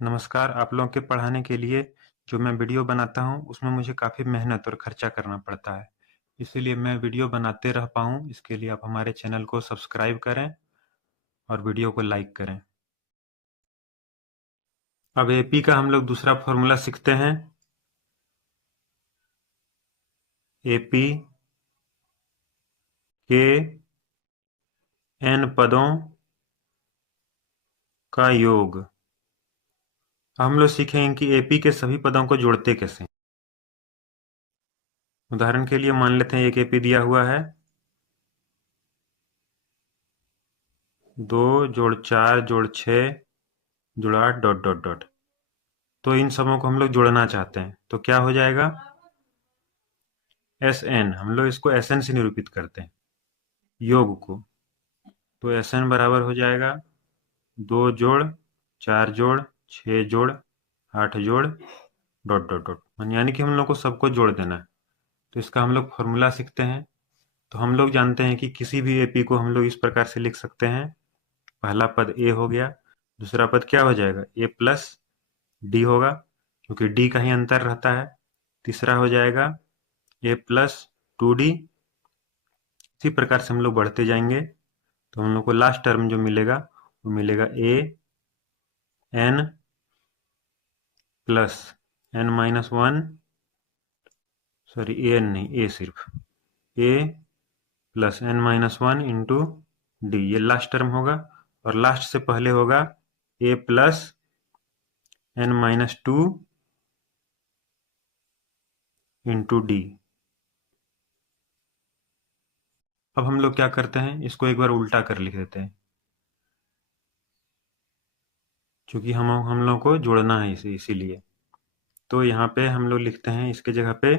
नमस्कार, आप लोगों के पढ़ाने के लिए जो मैं वीडियो बनाता हूँ, उसमें मुझे काफ़ी मेहनत और खर्चा करना पड़ता है। इसीलिए मैं वीडियो बनाते रह पाऊँ, इसके लिए आप हमारे चैनल को सब्सक्राइब करें और वीडियो को लाइक करें। अब एपी का हम लोग दूसरा फॉर्मूला सीखते हैं। एपी के n पदों का योग। अब हम लोग सीखेंगे कि एपी के सभी पदों को जोड़ते कैसे। उदाहरण के लिए मान लेते हैं एक एपी दिया हुआ है 2 जोड़ 4 जोड़ 6 जोड़ 8 डॉट डॉट डॉट। तो इन सबों को हम लोग जोड़ना चाहते हैं, तो क्या हो जाएगा? Sn, हम लोग इसको Sn से निरूपित करते हैं योग को। तो Sn बराबर हो जाएगा 2 जोड़ 4 जोड़ 6 जोड़ 8 जोड़ डॉट डॉट डॉट, यानी कि हम लोग को सबको जोड़ देना है। तो इसका हम लोग फॉर्मूला सीखते हैं। तो हम लोग जानते हैं कि किसी भी एपी को हम लोग इस प्रकार से लिख सकते हैं। पहला पद ए हो गया, दूसरा पद क्या हो जाएगा? ए प्लस डी होगा, क्योंकि डी का ही अंतर रहता है। तीसरा हो जाएगा ए प्लस 2d। इसी प्रकार से हम लोग बढ़ते जाएंगे। तो हम लोग को लास्ट टर्म जो मिलेगा वो मिलेगा A N plus N minus one, sorry A N नहीं, ए सिर्फ A plus N minus one into D, ये लास्ट टर्म होगा। और लास्ट से पहले होगा A plus N minus two into D. अब हम लोग क्या करते हैं, इसको एक बार उल्टा कर लिख देते हैं, क्योंकि हम लोग को जोड़ना है इसे, इसीलिए। तो यहाँ पे हम लोग लिखते हैं, इसके जगह पे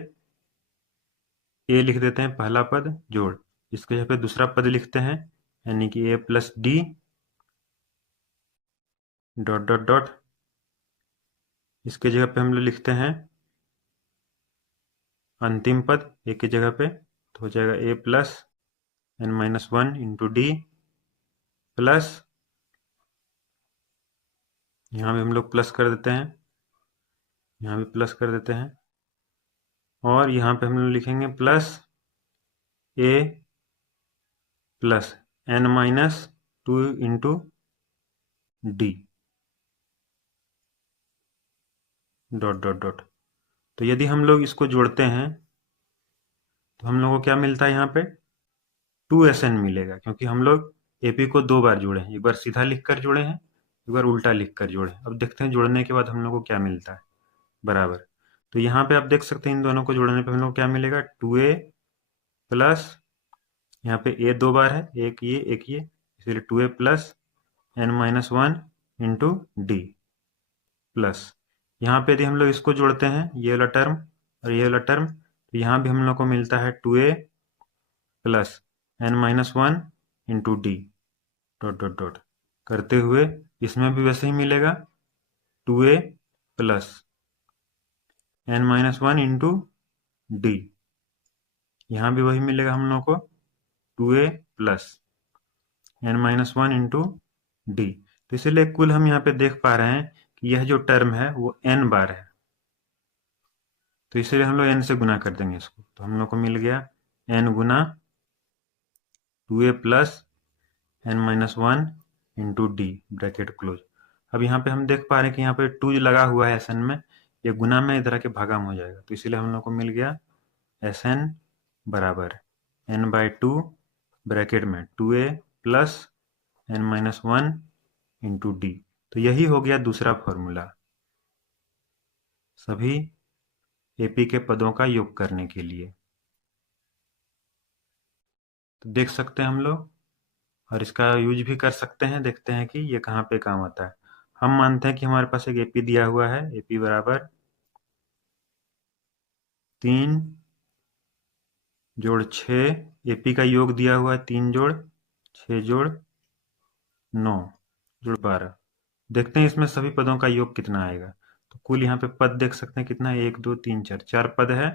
ए लिख देते हैं पहला पद जोड़, इसके जगह पे दूसरा पद लिखते हैं, यानी कि A plus D dot dot dot. इसके जगह पे हम लोग लिखते हैं अंतिम पद ए की जगह पे, तो हो जाएगा A plus N minus one into D plus, यहाँ भी हम लोग प्लस कर देते हैं, यहाँ भी प्लस कर देते हैं, और यहाँ पे हम लोग लिखेंगे plus A plus N minus two into D dot dot dot. तो यदि हम लोग इसको जोड़ते हैं तो हम लोग को क्या मिलता है? यहाँ पे 2Sn मिलेगा, क्योंकि हम लोग एपी को दो बार जोड़े हैं, एक बार सीधा लिख कर जोड़े हैं, एक बार उल्टा लिख कर जोड़े हैं। अब देखते हैं जोड़ने के बाद हम लोग को क्या मिलता है। बराबर, तो यहाँ पे आप देख सकते हैं इन दोनों को जोड़ने पे हम लोग को क्या मिलेगा? 2a प्लस, यहाँ पे a दो बार है, एक ये, इसलिए 2a plus N minus one into D plus, यहाँ पे यदि हम लोग इसको जोड़ते हैं ये वाला टर्म और ये वाला टर्म, तो यहाँ भी हम लोग को मिलता है 2a plus N minus one into D dot dot dot करते हुए, इसमें भी वैसे ही मिलेगा 2a plus N minus one into D, यहाँ भी वही मिलेगा हम लोग को 2a plus N minus one into D. तो इसीलिए कुल हम यहाँ पे देख पा रहे हैं कि यह जो टर्म है वो n बार है, तो इसीलिए हम लोग n से गुना कर देंगे इसको। तो हम लोग को मिल गया n गुना 2a plus N minus one into D bracket close. अब यहाँ पे हम देख पा रहे हैं कि यहाँ पे 2 लगा हुआ है Sn में, ये गुना में इधर के भागा में हो जाएगा, तो इसीलिए हम लोग को मिल गया Sn बराबर n बाई टू ब्रैकेट में 2a plus N minus one into D. तो यही हो गया दूसरा फॉर्मूला सभी एपी के पदों का योग करने के लिए। तो देख सकते हैं हम लोग, और इसका यूज भी कर सकते हैं, देखते हैं कि ये कहाँ पे काम आता है। हम मानते हैं कि हमारे पास एक एपी दिया हुआ है, एपी बराबर 3 जोड़ 6, एपी का योग दिया हुआ है 3 जोड़ 6 जोड़ 9 जोड़ 12। देखते हैं इसमें सभी पदों का योग कितना आएगा। तो कुल यहाँ पे पद देख सकते हैं कितना है, 1 2 3 4, 4 पद है।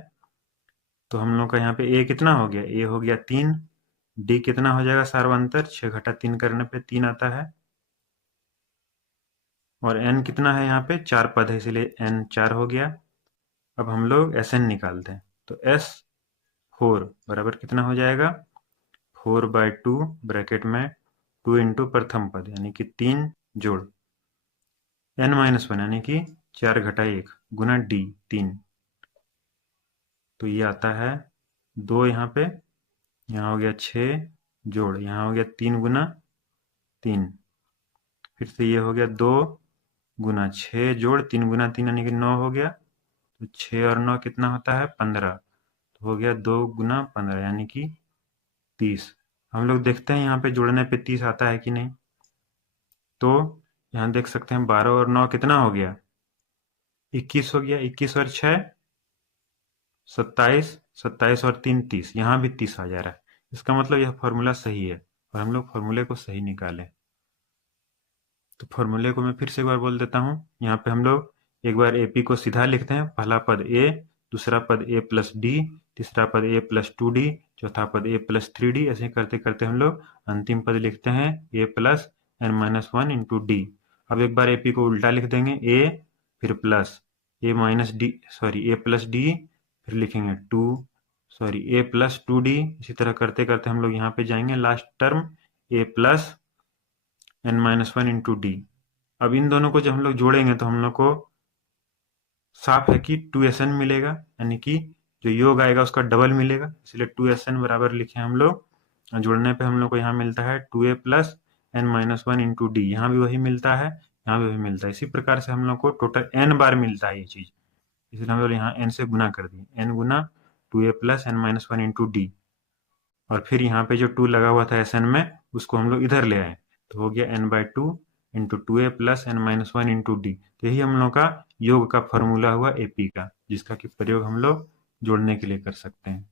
तो हम लोग का यहाँ पे ए कितना हो गया? ए हो गया 3, डी कितना हो जाएगा सार्वंतर? 6 घटा 3 करने पे 3 आता है, और n कितना है यहाँ पे 4 पद है, इसलिए n 4 हो गया। अब हम लोग Sn निकालते हैं, तो S4 बराबर कितना हो जाएगा, 4/2 ब्रैकेट में 2 इंटू प्रथम पद यानी कि 3 जोड़ n-1 यानी कि 4 घटाई 1 गुना d 3, तो ये आता है 2 यहाँ पे, यहाँ हो गया 6 जोड़ यहाँ हो गया 3 गुना 3, फिर से ये हो गया 2 गुना 6 जोड़ 3 गुना 3 यानी कि 9 हो गया, तो 6 और 9 कितना होता है 15, तो हो गया 2 गुना 15 यानी कि 30। हम लोग देखते हैं यहाँ पे जोड़ने पे 30 आता है कि नहीं, तो यहाँ देख सकते हैं 12 और 9 कितना हो गया 21 हो गया, 21 और 6 27, 27 और 3 30, यहाँ भी 30 आ जा रहा है। इसका मतलब यह फॉर्मूला सही है और हम लोग फॉर्मूले को सही निकालें। तो फॉर्मूले को मैं फिर से एक बार बोल देता हूँ। यहाँ पे हम लोग एक बार AP को सीधा लिखते हैं, पहला पद A, दूसरा पद A प्लस D, तीसरा पद A प्लस 2D, चौथा पद A प्लस 3D, ऐसे करते करते हम लोग अंतिम पद लिखते हैं A plus n-1 into D. अब एक बार AP को उल्टा लिख देंगे, A फिर plus A minus D, sorry A plus D, फिर लिखेंगे 2, सॉरी A प्लस 2D। इसी तरह करते करते हम लोग यहाँ पे जाएंगे last term A plus n-1 into D. अब इन दोनों को जब हम लोग जोड़ेंगे तो हम लोग को साफ है कि 2Sn मिलेगा, यानी कि जो योग आएगा उसका डबल मिलेगा, इसलिए 2Sn बराबर लिखे हम लोग। जोड़ने पे हम लोग को यहाँ मिलता है 2A plus n-1 into D, यहाँ भी वही मिलता है, यहाँ भी वही मिलता है। इसी प्रकार से हम लोग को टोटल n बार मिलता है ये चीज, इसलिए हम लोग यहाँ n से गुना कर दिए, n गुना 2A plus n-1 into D, और फिर यहाँ पे जो 2 लगा हुआ था Sn में उसको हम लोग इधर ले आए, तो हो गया n/2 into 2A plus n-1 into D. तो यही हम लोग का योग का फॉर्मूला हुआ AP का, जिसका कि प्रयोग हम लोग जोड़ने के लिए कर सकते हैं।